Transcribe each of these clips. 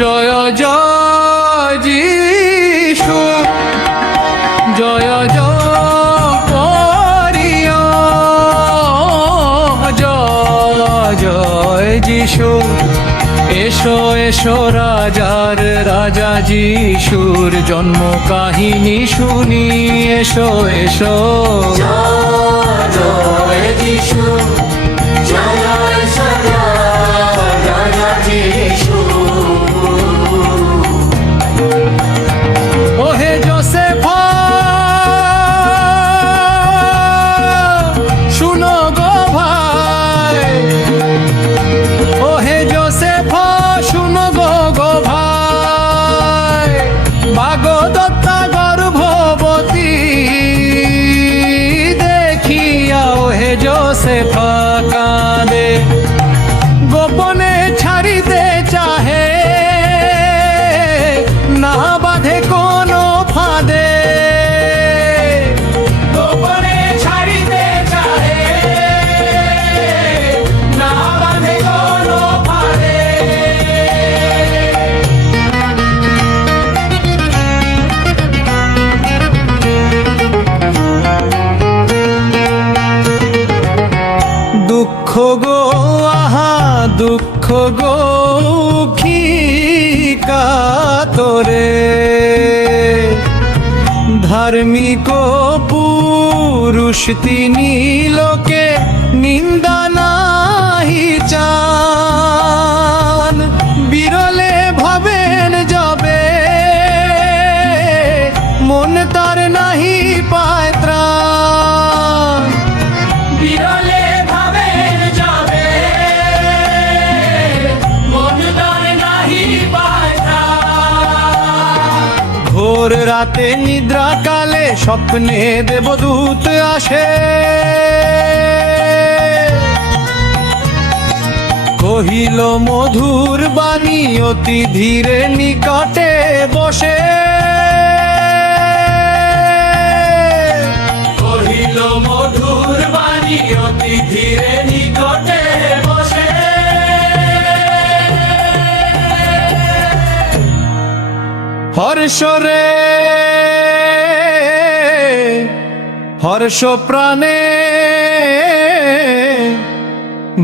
জয় জয় যিশু, জয় জয় করিও, জয় জয় যিশু। এসো এসো রাজার রাজা যিশুর জন্ম কাহিনী শুনি, এসো এসো। জয় জয় যিশু, জয় এসো রাজা যিশু। ওহে যোসেফা শুনো গো ভাই, ওহে যোসেফা শুনো গো ভাই, ভাগদত্তা গর্ভবতী দেখিয়া ওহে যোসেফা কাঁদে, গোপনে ছাড়িতে চাহে না বাঁধে কোনো ফাঁদে, গোপনে ছাড়িতে চাহে না বাঁধে কোনো ফাঁদে। দুঃখ গো আহা দুঃখ গো কি কাতরে, ধার্মিক পুরুষ তিনি লোকে নিন্দা নাহি চান, বিরলে ভাবেন যাবে মন তার নাহি পায় ত্রাণ, বিরলে ভাবেন যাবে মন তার নাহি পায় ত্রাণ। ভোর রাতে নিদ্রা কালে স্বপ্নে দেবদূত আসে, কহিল মধুর বাণী অতি ধীরে নিকটে বসে, কহিল মধুর বাণী অতি ধীরে নিকটে বসে। হর্ষ রে হর্ষ প্রাণে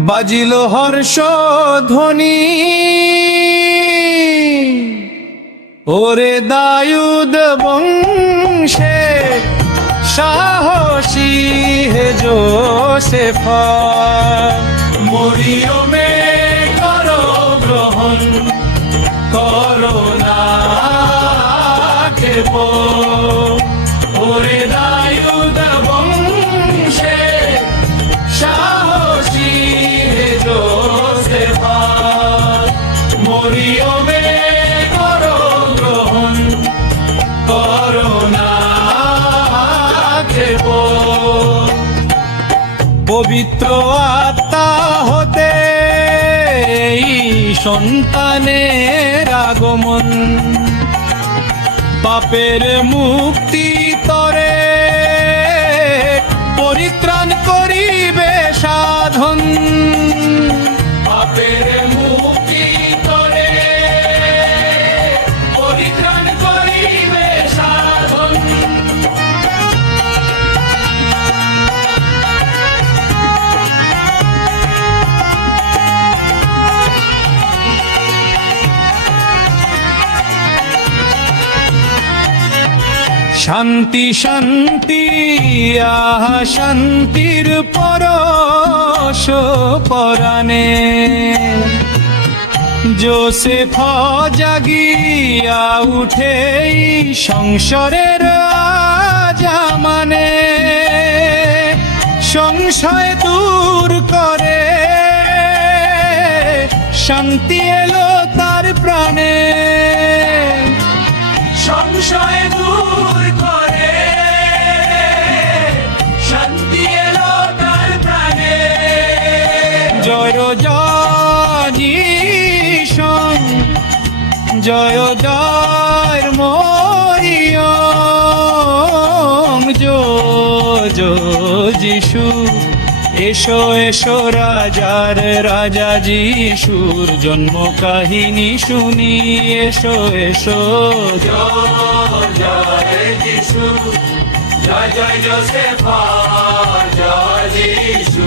বাজিল হর্ষ ধ্বনি, ওরে দায়ুদ বংশে সাহসী হে যোসেফা, মরিয়মে করো গ্রহণ করো না খেপ, ওরে দায়ুদ বংশে সাহসী হে যোসেফা, মরিয়মে করো গ্রহণ করো না খেপ। পবিত্র আত্মা হতে এই সন্তানের আগমন, পাপের মুক্তি তরে পরিত্রাণ করিবে সাধন, পাপের মুক্তি তরে পরিত্রাণ করিবে সাধন। শান্তি শান্তি আহা শান্তির পরশ পরাণে, যোসেফ জাগিয়া উঠেই সংসারের আজামানে, সংশয় দূর করে শান্তি এলো তার প্রাণে, সংশয় দূর করে শান্তি এলো তার প্রাণে। জয় জয় যিশু, জয় জয় মরিয়ম, জয় জয় যিশু। এসো এসো রাজার রাজা যিশুর জন্ম কাহিনী শুনি এসো এসো জয় জয় যিশু জয় জয় জোসেফ জয় যিশু